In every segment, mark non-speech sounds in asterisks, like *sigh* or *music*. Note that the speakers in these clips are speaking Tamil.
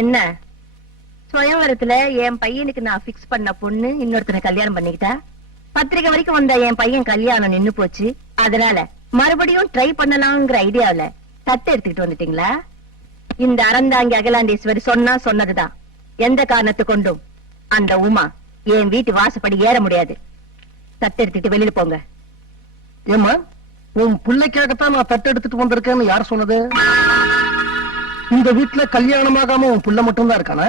என்ன? சுயவரத்துல என் பையனுக்கு நான் பிக்ஸ் பண்ண பொண்ணு இன்னொருத்தனை கல்யாணம் பண்ணிக்கிட்டா? பத்திரிக்கை வரைக்கும் வந்த என் பையன் கல்யாணம் நின்னு போச்சு. அதனால மறுபடியும் ட்ரை பண்ணலாம்ங்கிற ஐடியாவுல தட்டு எடுத்துக்கிட்டு வந்துட்டீங்களா? இந்த அறந்தாங்கி அகிலாண்டேஸ்வரி சொன்னா சொன்னதுதான். எந்த காரணத்து கொண்டும்? அந்த உமா என் வீட்டு வாசப்படி ஏற முடியாது. தட்டு எடுத்துட்டு வெளியில போங்க. ஏமா உன் பிள்ளைக்காகத்தான் நான் தட்டு எடுத்துட்டு வந்திருக்கேன்னு யார் சொன்னது? இந்த வீட்டுல கல்யாணமாகாம உன் புள்ள மட்டும்தான் இருக்கானா?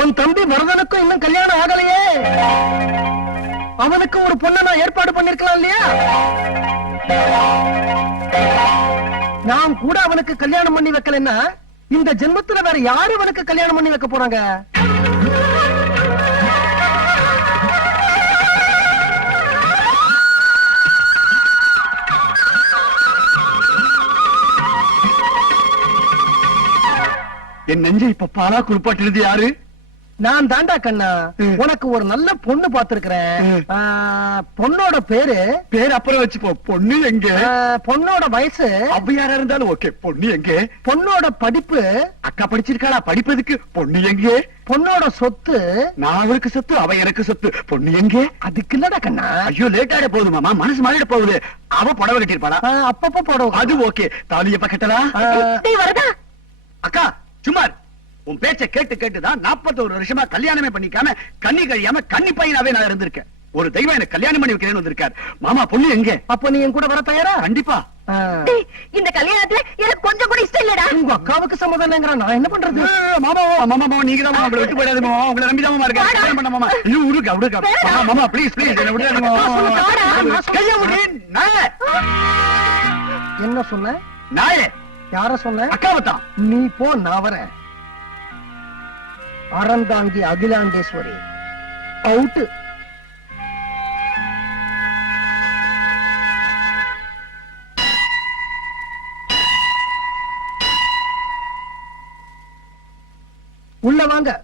உன் தம்பி வரதனுக்கும் இன்னும் கல்யாணம் ஆகலையே. அவனுக்கு ஒரு பொண்ணை நான் ஏற்பாடு பண்ணிருக்கலாம் இல்லையா? நான் கூட அவனுக்கு கல்யாணம் பண்ணி வைக்கலன்னா இந்த ஜென்மத்துல வேற யாரு அவனுக்கு கல்யாணம் பண்ணி வைக்க போறாங்க? என் நெஞ்சை இப்ப பாலா குளிப்பாட்டினது யாரு? நான் தாண்டா கண்ணா. உனக்கு ஒரு நல்ல பொண்ணு பாத்துருக்கிறேன். பொண்ணோட பேரு? பேர் அப்புறம் வச்சுப்போ பொண்ணு எங்க? பொண்ணோட வயசு? யாரா இருந்தாலும் ஓகே. பொண்ணு எங்க? பொண்ணோட படிப்பு? அக்கா படிச்சிருக்காளா? படிப்பதுக்கு பொண்ணு எங்க? பொண்ணோட சொத்து? நான் அவருக்கு சொத்து அவ எனக்கு சொத்து. பொண்ணு எங்க? அதுக்கு இல்லடா கண்ணா. ஐயோ லேட் ஆயிட போகுது மாமா. மனசு மாறிட போகுது. அவ புடவை கட்டிருப்பாளா அப்பப்ப போடும் அது ஓகே. தாலிய பக்கத்தலா வரதா? சுமார் உன் பேச்ச கேட்டு கேட்டுதான் 41 வருஷமா கல்யாணமே பண்ணிக்காம கண்ணி கழியாம கன்னி பையனாவே நான் இருந்திருக்கேன். ஒரு தெய்வம் எனக்கு கல்யாணம் பண்ணி வைக்கிறேன்னு வந்திருக்கார். மாமா பொண்ணு எங்க? அப்ப நீ என் கூட வர தயாரா? கண்டிப்பா. இந்த கல்யாணத்துல எனக்கு கொஞ்சம் கூட இஷ்டம் இல்லடா. உங்க அக்காவுக்கு சம்மதம் நான் என்ன பண்றது? மாமா மாமா மாமா நீங்க தான் மாமா உங்களை விட்டு போயிடாது மாமா. உங்களை நம்பி தான் மாமா இருக்கேன். கல்யாணம் பண்ண மாமா. ஐயோ உருக்கா உருக்கா வேணாம். மாமா மாமா ப்ளீஸ் ப்ளீஸ் என்ன விடாது மாமா. வாடா. கைய விடு நாயே என்ன சொன்ன? நாயே யார சொன்ன? அக்காவை தான் நீ போ நான் வரேன். அறந்தாங்கி அகிலாண்டேஸ்வரி. அவுட்டு உள்ள வாங்க.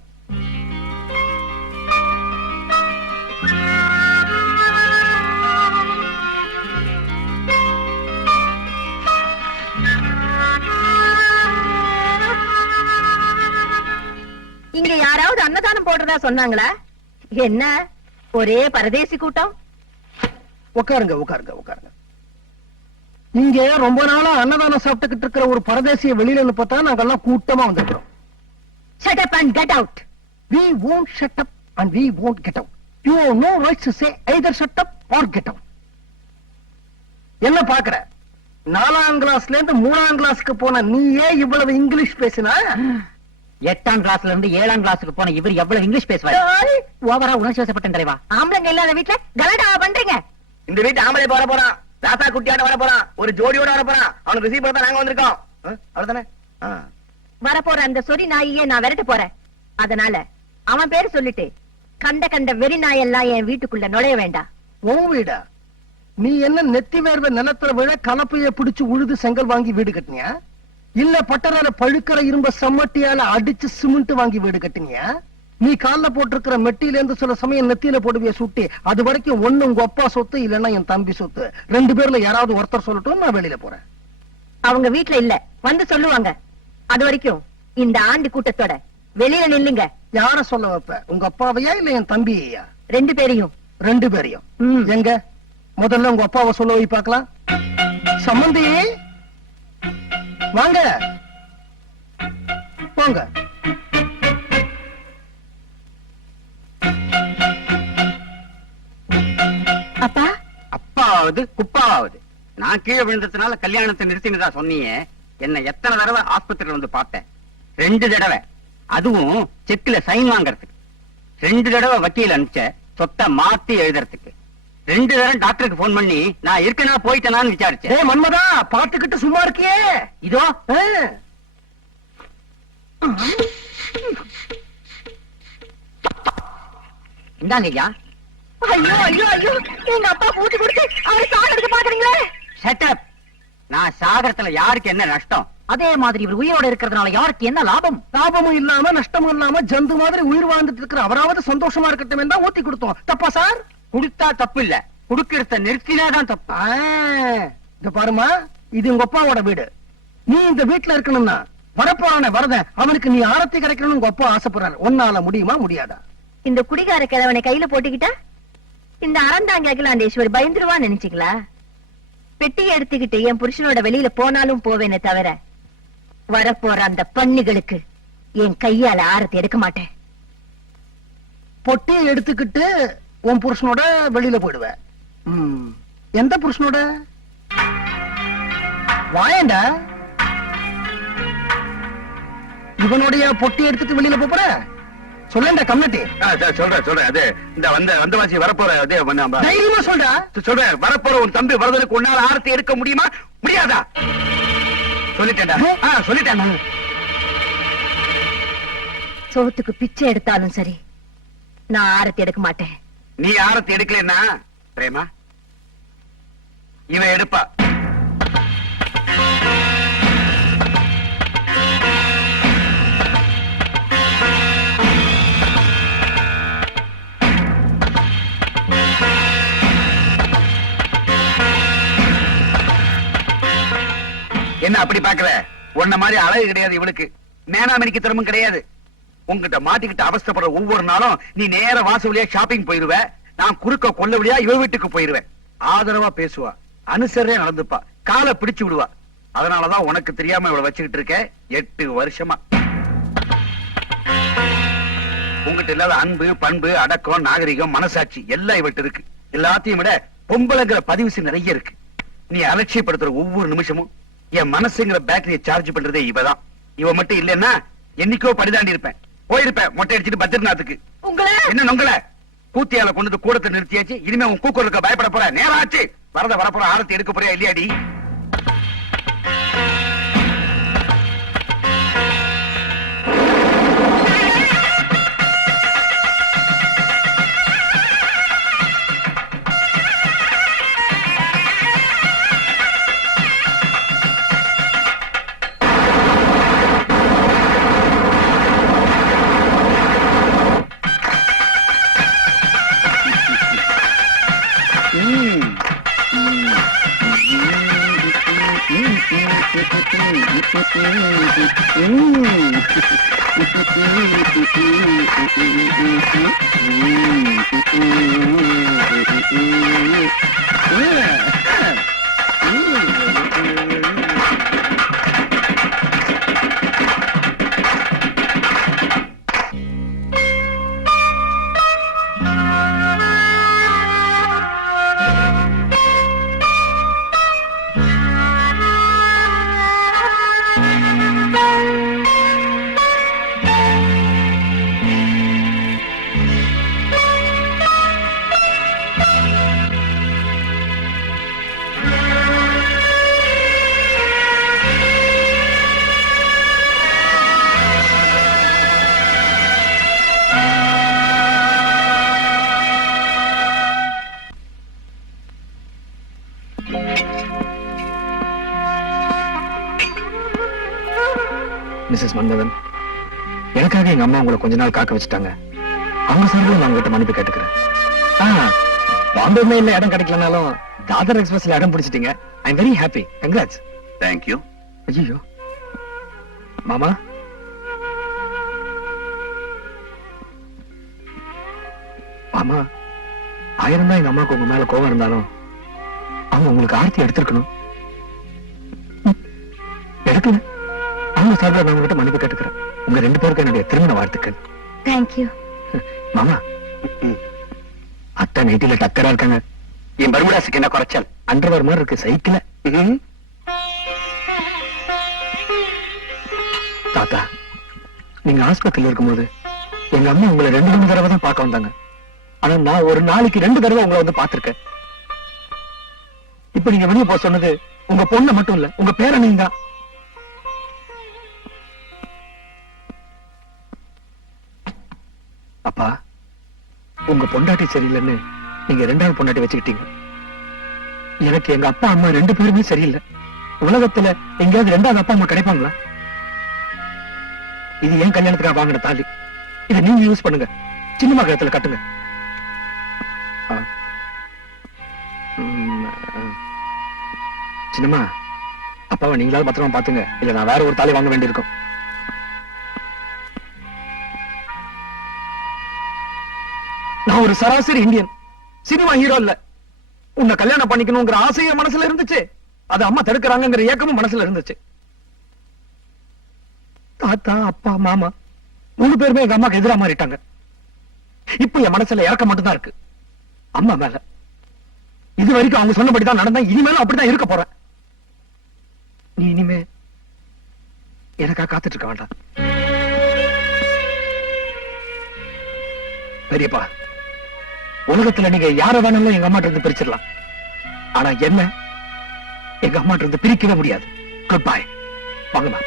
யாராவது அன்னதானம் போடுறதா சொன்னாங்களா? என்ன? ஒரே பரதேசி கூட்டம்? உட்காருங்க உட்காருங்க உட்காருங்க. இங்க ரொம்ப நாளா அன்னதானம் சாப்பிட்டுக்கிட்டு இருக்கிற ஒரு பரதேசிய வெளியில இருந்து பார்த்தா நாங்கெல்லாம் கூட்டமா வந்திருக்கிறோம். Shut up and get out. We won't shut up and we won't get out. You have no rights to say either shut up or get out. என்ன பாக்குற நாலாம் கிளாஸ்ல இருந்து மூணாம் கிளாஸ்க்கு போன நீயே இவ்வளவு இங்கிலீஷ் பேசினா? எட்டாம் கிளாஸ்ல இருந்து ஏழாம் கிளாஸுக்கு போன இவர் எவ்வளவு இங்கிலீஷ் பேசுவாரு? ஓவரா உணர்ச்சி வசப்பட்டேன் தலைவா. ஆம்பளைங்க இல்லாத வீட்டுல கலடா பண்றீங்க? இந்த வீட்டு ஆம்பளை போற போறான். தாத்தா குட்டியாட்ட வர போறான். ஒரு ஜோடியோட வர போறான். அவனுக்கு ரிசீவ் பண்ண நாங்க வந்திருக்கோம். அவ்வளவுதானே. வரப்போற அந்த சொறி நாயையே நான் விரட்ட போறேன். அதனால அவன் பேரு சொல்லிட்டு கண்ட கண்ட வெறி நாயெல்லாம் என் வீட்டுக்குள்ள நுழைய வேண்டாம். உன் வீடா? நீ என்ன நெத்தி வேர்வை நிலத்துல விழ கலப்பைய பிடிச்சு உழுது செங்கல் வாங்கி வீடு கட்டினியா? இல்ல பட்டறால பழுக்கிற இரும்ப சம்மட்டியால அடிச்சு சிமெண்ட் வாங்கி வீடு கட்டினியா? நீ கால்ல போட்டிருக்கிற மெட்டியில இருந்து சில சமயம் நெத்தியில போடுவிய சுட்டி. அது வரைக்கும் ஒண்ணு உங்க அப்பா சொத்து இல்லன்னா என் தம்பி சொத்து. ரெண்டு பேர்ல யாராவது ஒருத்தர் சொல்லட்டும் நான் வெளியில போறேன். அவங்க வீட்டுல இல்ல. வந்து சொல்லுவாங்க. அது வரைக்கும் இந்த ஆண்டு கூட்டத்தோட வெளியில நில்லுங்க. யார சொல்ல வைப்ப? உங்க அப்பாவையா இல்ல என் தம்பியையா? ரெண்டு பேரையும். ரெண்டு பேரையும். எங்க? முதல்ல உங்க அப்பாவை சொல்ல வை பார்க்கலாம். சம்மந்தி! வாங்க. போங்க. அப்பா? அப்பாவது குப்பாவது. நான் கீழே விழுந்ததுனால கல்யாணத்தை நிறுத்தினதா சொன்னீங்க. என்ன எத்தனை தடவை ஆஸ்பத்திரியில வந்து பார்த்தேன். ரெண்டு தடவை. அதுவும் செக்ல சைன் வாங்குறதுக்கு. ரெண்டு தடவை வக்கீல் அனுப்பிச்ச சொத்தை மாத்தி எழுதுறதுக்கு. ரெண்டு தடவை டாக்டருக்கு போன் பண்ணி நான் இருக்கனா போயிட்டேனான்னு விசாரிச்சேன். மன்மதா பாத்துக்கிட்டு சும்மா இருக்கியே? இதோ. இந்தாங்க ஐயா. ஐயோ ஐயோ ஐயோ எங்க அப்பா பூட்டி கொடுத்து அவரை சாகிறதுக்கு பாக்குறீங்களே ஷட்டப் நான் சாகரத்துல யாருக்கு என்ன நஷ்டம்? அதே மாதிரி இவர் உயிரோட இருக்கிறதுனால யாருக்கு என்ன லாபம்? லாபமும் இல்லாம நஷ்டமும் இல்லாம ஜந்து மாதிரி உயிர் வாழ்ந்துட்டு இருக்கிற அவராவது சந்தோஷமா இருக்கட்டும் தான் ஊத்தி கொடுத்தோம். தப்பா சார்? குடுத்தா தப்பு இல்ல குடுக்கறத நிறுத்தினாதான் தப்பு. இத பாருமா இது உங்க அப்பாவோட வீடு. நீ இந்த வீட்டுல இருக்கணும்னா வரப்போறானே வரதன் அவனுக்கு நீ ஆரத்தி கிடைக்கணும்னு உங்க அப்பா ஆசைப்படுறாரு. உன்னால முடியுமா முடியாதா? இந்த குடிகார கிழவனை கையில போட்டுக்கிட்டா? இந்த அறந்தாங்க அகிலாண்டேஸ்வரி பயந்துருவா நினைச்சீங்களா பெட்டியை எடுத்துக்கிட்டு என் புருஷனோட வெளியில போனாலும் போவேனே தவிர வரப்போற அந்த பண்ணிகளுக்கு என் கையால ஆரத்தி எடுக்க மாட்டேன். பொட்டியை எடுத்துக்கிட்டு உன் புருஷனோட வெளியில போயிடுவ ம், எந்த புருஷனோட? வாயேண்டா. இவனுடைய பொட்டி எடுத்துட்டு வெளியில போற? சொல்லேன்டா கம்னட்டி. சொல்றேன் சொல்றேன். அது இந்த வந்த வந்தவாசி வரப்போற அதே தைரியமா சொல்றா. சொல்றேன். வரப்போற உன் தம்பி வரதலுக்கு உன்னால ஆரத்தி எடுக்க முடியுமா? முடியாதா? சொல்லிட்டேன்டா. ஆ, சொல்லிட்டேன் சோத்துக்கு பிச்சை எடுத்தாலும் சரி நான் ஆரத்தி எடுக்க மாட்டேன். நீ ஆரத்தி எடுக்கலன்னா பிரேமா இவன் எடுப்பா. என்ன அப்படி பாக்குற உன்ன மாதிரி அழகு கிடையாது இவளுக்கு. மேனாமணிக்கு திறமும் கிடையாது. உங்ககிட்ட மாட்டிக்கிட்டு அவஸ்தப்படுற ஒவ்வொரு நாளும் நீ நேர வாசவழியா ஷாப்பிங் போயிருவ. நான் குறுக்க கொல்ல வழியா இவ வீட்டுக்கு போயிருவேன் ஆதரவா பேசுவா. அனுசரே நடந்துப்பா. காலை பிடிச்சு விடுவா. அதனாலதான் உனக்கு தெரியாம இவளை வச்சுக்கிட்டு இருக்க. எட்டு வருஷமா. உங்ககிட்ட இல்லாத அன்பு பண்பு அடக்கம் நாகரிகம் மனசாட்சி எல்லாம் இவட்டு இருக்கு. எல்லாத்தையும் விட பொம்பளைங்கிற பதிவு நிறைய இருக்கு. நீ அலட்சியப்படுத்துற ஒவ்வொரு நிமிஷமும் என் மனசுங்கிற பேட்டரியை சார்ஜ் பண்றதே இவதான். இவ மட்டும் இல்லைன்னா என்னைக்கோ படிதாண்டி இருப்பேன் போயிருப்பேன் மொட்டை அடிச்சிட்டு பத்திரநாத்துக்கு உங்களை? என்ன நொங்கல? கூத்தியால கொண்டு கூடத்தை நிறுத்தியாச்சு இனிமே உன் கூக்குறதுக்கு பயப்பட போற. நேரம் ஆச்சு வரத வரப்போற ஆரத்தி எடுக்க போறியா இல்லையாடி? மன்மதன் எனக்காக எங்க அம்மா உங்களை கொஞ்ச நாள் காக்க வச்சுட்டாங்க. அவங்க சார்பில் நான் உங்ககிட்ட மன்னிப்பு கேட்டுக்கிறேன். ஆ, பாம்பே மெயில்ல இடம் கிடைக்கலனாலும் தாதர் எக்ஸ்பிரஸ்ல இடம் பிடிச்சிட்டீங்க. I am very happy congrats thank you ஐயோ மாமா? மாமா ஆயிரம் தான் எங்க அம்மாவுக்கு உங்க மேல கோவம் இருந்தாலும் அவங்க உங்களுக்கு ஆர்த்தி எடுத்திருக்கணும். எடுக்கல. அவங்க சார்பில் நான் உங்ககிட்ட மன்னிப்பு கேட்டுக்கிறேன். உங்க ரெண்டு பேருக்கும் என்னுடைய திருமண வாழ்த்துக்கள். தேங்க்யூ மாமா அத்தா நைட்டில டக்கரா இருக்காங்க. என் பர்முடாஸுக்கு என்ன குறைச்சல்? அண்டர்வர் மாதிரி இருக்கு சைக்கிள தாத்தா நீங்க ஆஸ்பத்திரியில இருக்கும்போது எங்க அம்மா உங்களை ரெண்டு மூணு தடவை தான் பார்க்க வந்தாங்க. ஆனா நான் ஒரு நாளைக்கு ரெண்டு தடவை உங்களை வந்து பார்த்திருக்கேன். இப்ப நீங்க வெளியே போக சொன்னது உங்க பொண்ணை மட்டும் இல்ல உங்க பேரனையும் தான். அப்பா உங்க பொண்டாட்டி சரியில்லைன்னு நீங்க ரெண்டாவது பொண்டாட்டி வச்சுக்கிட்டீங்க. எனக்கு எங்க அப்பா அம்மா ரெண்டு பேருமே சரியில்லை. உலகத்துல எங்கேயாவது ரெண்டாவது அப்பா அம்மா கிடைப்பாங்களா? இது ஏன் கல்யாணத்துக்காக வாங்கின தாலி. இதை நீங்க யூஸ் பண்ணுங்க. சின்ன மகத்துல கட்டுங்க. சின்னம்மா அப்பாவை நீங்களாவது பத்திரமா பாத்துங்க இல்ல நான் வேற ஒரு தாலி வாங்க வேண்டியிருக்கும். ஒரு சராசரி இந்தியன். சினிமா ஹீரோ இல்ல உன்னை கல்யாணம் பண்ணிக்கணுங்கிற ஆசைய மனசுல இருந்துச்சு. அது அம்மா தடுக்கிறாங்கிற ஏக்கமும் மனசுல இருந்துச்சு. தாத்தா அப்பா மாமா மூணு பேருமே எங்க அம்மாக்கு எதிராக மாறிட்டாங்க. இப்ப என் மனசுல இறக்க மட்டும்தான் இருக்கு. அம்மா மேல. இது வரைக்கும் அவங்க சொன்னபடிதான் நடந்தா இனிமேலும் அப்படிதான் இருக்க போற நீ இனிமே எனக்கா காத்துட்டு இருக்க வேண்டாம். பெரியப்பா. உலகத்துல நீங்க யார வேணாலும் எங்க அம்மாட்ட இருந்து பிரிச்சிடலாம். ஆனா என்ன? எங்க அம்மாட்ட இருந்து பிரிக்கவே முடியாது. குட் பாய் வாங்கம்மா.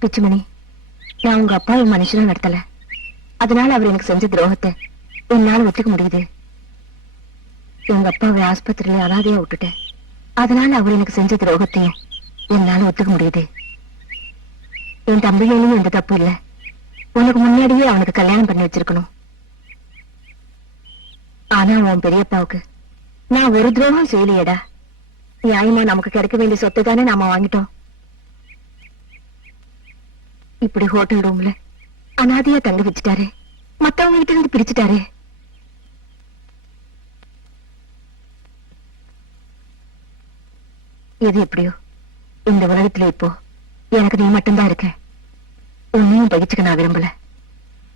பிச்சுமணி நான் உங்க அப்பா என் மனுஷனா நடத்தல. அதனால அவர் எனக்கு செஞ்ச துரோகத்தை என்னால ஒத்துக்க முடியுது. எங்க அப்பாவை ஆஸ்பத்திரியில அனாதையா விட்டுட்டேன். அதனால அவர் எனக்கு செஞ்ச துரோகத்தையும் என்னால ஒத்துக்க முடியுது. என் தம்பிகளையும் எந்த தப்பு இல்ல. உனக்கு முன்னாடியே அவனுக்கு கல்யாணம் பண்ணி வச்சிருக்கணும். ஆனா உன் பெரியப்பாவுக்கு நான் ஒரு துரோகம் செய்யலையடா. நியாயமா நமக்கு கிடைக்க வேண்டிய சொத்தை தானே நாம வாங்கிட்டோம். இப்படி ஹோட்டல் ரூம்ல அனாதையா தங்க வச்சுட்டாரு. மத்தவங்க கிட்ட இருந்து பிரிச்சுட்டாரு. எது எப்படியோ? இந்த உலகத்துல இப்போ எனக்கு நீ மட்டும்தான் இருக்க. உன்னையும் பகிச்சுக்க நான் விரும்பல.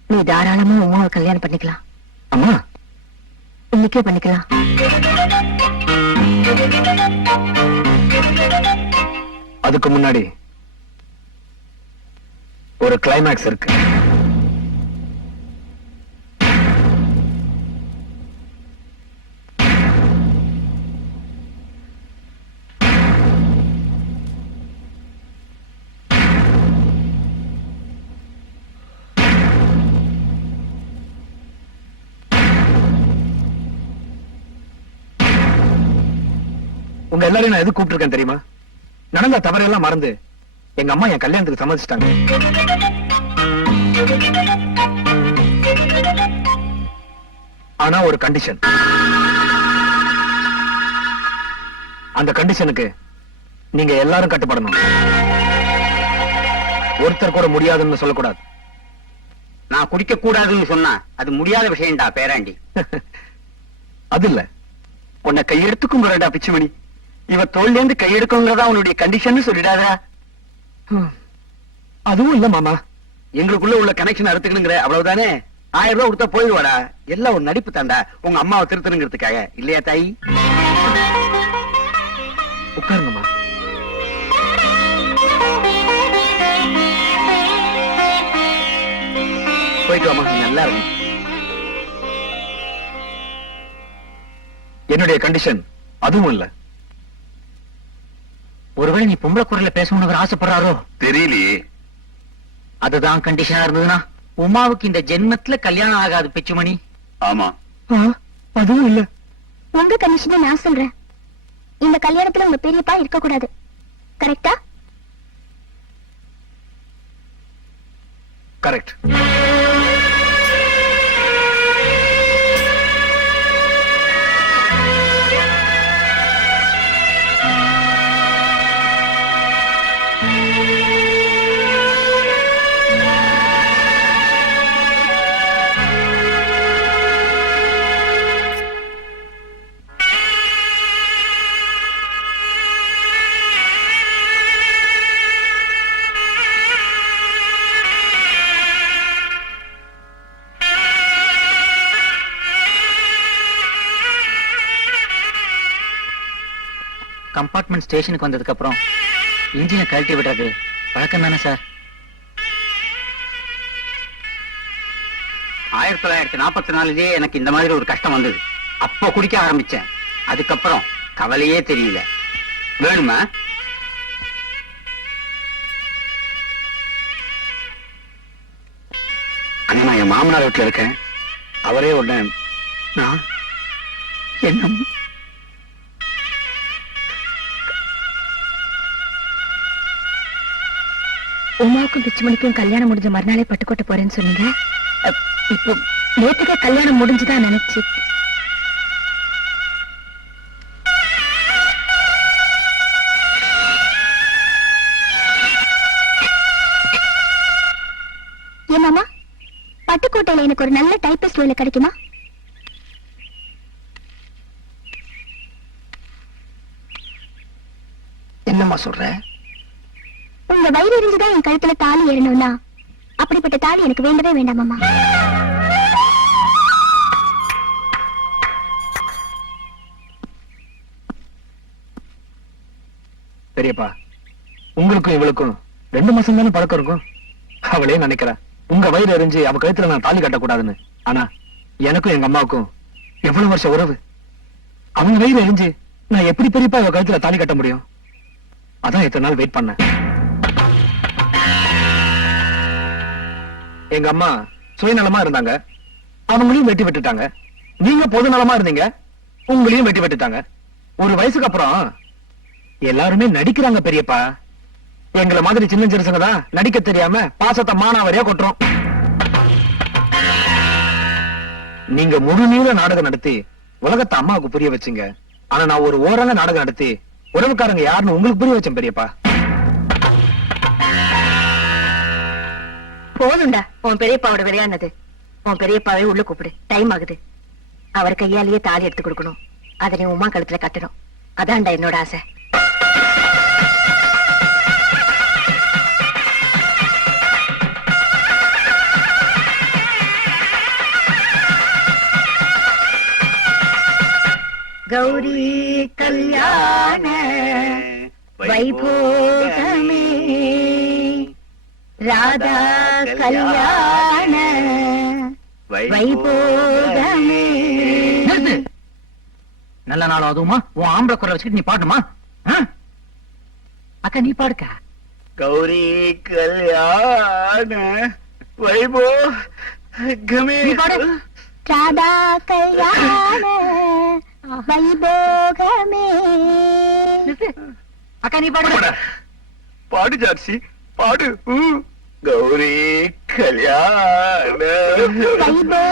நீ தாராளமா உமாவை கல்யாணம் பண்ணிக்கலாம். அம்மா? இன்னைக்கே பண்ணிக்கலாம். அதுக்கு முன்னாடி ஒரு கிளைமேக்ஸ் இருக்கு. உங்க எல்லாரையும் நான் எது கூப்பிட்டுருக்கேன் தெரியுமா? நடந்த தவறையெல்லாம் மறந்து எங்க அம்மா என் கல்யாணத்துக்கு சம்மதிச்சிட்டாங்க. ஆனா ஒரு கண்டிஷன் அந்த கண்டிஷனுக்கு நீங்க எல்லாரும் கட்டுப்படணும். ஒருத்தர் கூட முடியாதுன்னு சொல்லக்கூடாது. நான் குடிக்க கூடாதுன்னு சொன்னா அது முடியாத விஷயம்டா பேராண்டி. *laughs* அது இல்ல. உன்னை கையெடுத்துக்கும் பிச்சுமணி. இவ தோல்ல இருந்து கையெடுக்குங்கிறதா உன்னுடைய கண்டிஷன் சொல்லிடாதா அதுவும் இல்ல மாமா. எங்களுக்குள்ள உள்ள கனெக்ஷன் அறுத்துக்கணுங்கிற அவ்வளவுதானே? ஆயிரம் ரூபாய் கொடுத்தா போயிடுவாடா. எல்லாம் ஒரு நடிப்பு தாண்டா. உங்க அம்மாவை திருத்தணுங்கிறதுக்காக. இல்லையா தாய்? உட்காருங்கம்மா. போயிட்டு வாமா நல்லா இருக்கும் என்னுடைய கண்டிஷன் அதுவும் இல்ல. ஒருவேளை நீ பொம்பளை குரல்ல பேசணும்னு அவர் ஆசைப்படுறாரோ? தெரியலையே. அதுதான் கண்டிஷனா இருந்ததுன்னா? உமாவுக்கு இந்த ஜென்மத்துல கல்யாணம் ஆகாது பிச்சுமணி. ஆமா. அதுவும் இல்ல. உங்க கண்டிஷனை நான் சொல்றேன். இந்த கல்யாணத்துல உங்க பெரியப்பா இருக்க கூடாது கரெக்டா கரெக்ட் கம்பார்ட்மெண்ட் ஸ்டேஷனுக்கு வந்ததுக்கு அப்புறம் இன்ஜினை கழட்டி விடுறது வழக்கம் தானே சார்? ஆயிரத்தி தொள்ளாயிரத்தி நாற்பத்தி நாலுலயே எனக்கு இந்த மாதிரி ஒரு கஷ்டம் வந்தது. அப்போ குடிக்க ஆரம்பிச்சேன். அதுக்கப்புறம் கவலையே தெரியல. வேணுமா? அண்ணா நான் என் மாமனார் வீட்டுல இருக்கேன். அவரே உடனே நான்? என்ன? உமாவுக்கும் பிச்சுமணிக்கும் கல்யாணம் முடிஞ்ச மறுநாளே பட்டுக்கோட்டை போறேன்னு சொன்னீங்க. இப்போ நேற்றுக்கே கல்யாணம் முடிஞ்சுதான் நினைச்சு? ஏமாமா பட்டுக்கோட்டையில எனக்கு ஒரு நல்ல டைப்பிஸ்ட் வேலை கிடைக்குமா? என்னம்மா சொல்றேன் வயிறு எரிஞ்சுதான் என் கழுத்துல தாலி ஏறணும்னா? அப்படிப்பட்ட தாலி எனக்கு வேண்டவே வேண்டாமாமா பெரியப்பா உங்களுக்கும் இவளுக்கும் ரெண்டு மாசம் தானே பழக்கம் இருக்கும்? அவளே நினைக்கிறா உங்க வயிறு எரிஞ்சு அவ கழுத்துல நான் தாலி கட்டக்கூடாதுன்னு. ஆனா எனக்கும் எங்க அம்மாவுக்கும் எவ்வளவு வருஷம் உறவு? அவங்க வயிறு எரிஞ்சு நான் எப்படி பெரியப்பா அவ கழுத்துல தாலி கட்ட முடியும்? அதான் இத்தனை நாள் வெயிட் பண்ணேன். எங்க அம்மா சுயநலமா இருந்தாங்க. அவங்களையும் வெட்டி விட்டுட்டாங்க. நீங்க பொது நலமா இருந்தீங்க. உங்களையும் வெட்டி விட்டுட்டாங்க. ஒரு வயசுக்கு அப்புறம் எல்லாருமே நடிக்கிறாங்க பெரியப்பா. எங்களை மாதிரி சின்ன சிறுசங்க தான் நடிக்க தெரியாம பாசத்தை மானாவரியா கொட்டுறோம். நீங்க முழுநீள நாடகம் நடத்தி உலகத்தை அம்மாவுக்கு புரிய வச்சீங்க. ஆனா நான் ஒரு ஓரங்க நாடகம் நடத்தி உறவுக்காரங்க யாருன்னு உங்களுக்கு புரிய வச்சேன் பெரியப்பா. போதும்டா. உன் பெரியப்பாவோட விளையாடுனது. உன் பெரியப்பாவே உள்ள கூப்பிடு. டைம் ஆகுது. அவர் கையாலேயே தாலி எடுத்து கொடுக்கணும். அதை நீ உமா கழுத்துல கட்டணும். அதான்டா என்னோட ஆசை. கௌரி கல்யாண வைபோகமே ராதா கல்யாண வைபோகமே. நல்ல நாள் அதுவுமா? உன் ஆம்பளை குரல் வச்சுக்கிட்டு நீ பாடுமா? அக்கா நீ பாடுக்கா. கௌரி கல்யாண வைபோ கமே நீ பாடு. ராதா கல்யாண வைபோகமே. அக்கா நீ பாடு. பாடு. ஜார்சி பாடு. ஊ. கௌரி கல்யாண வைபோகமே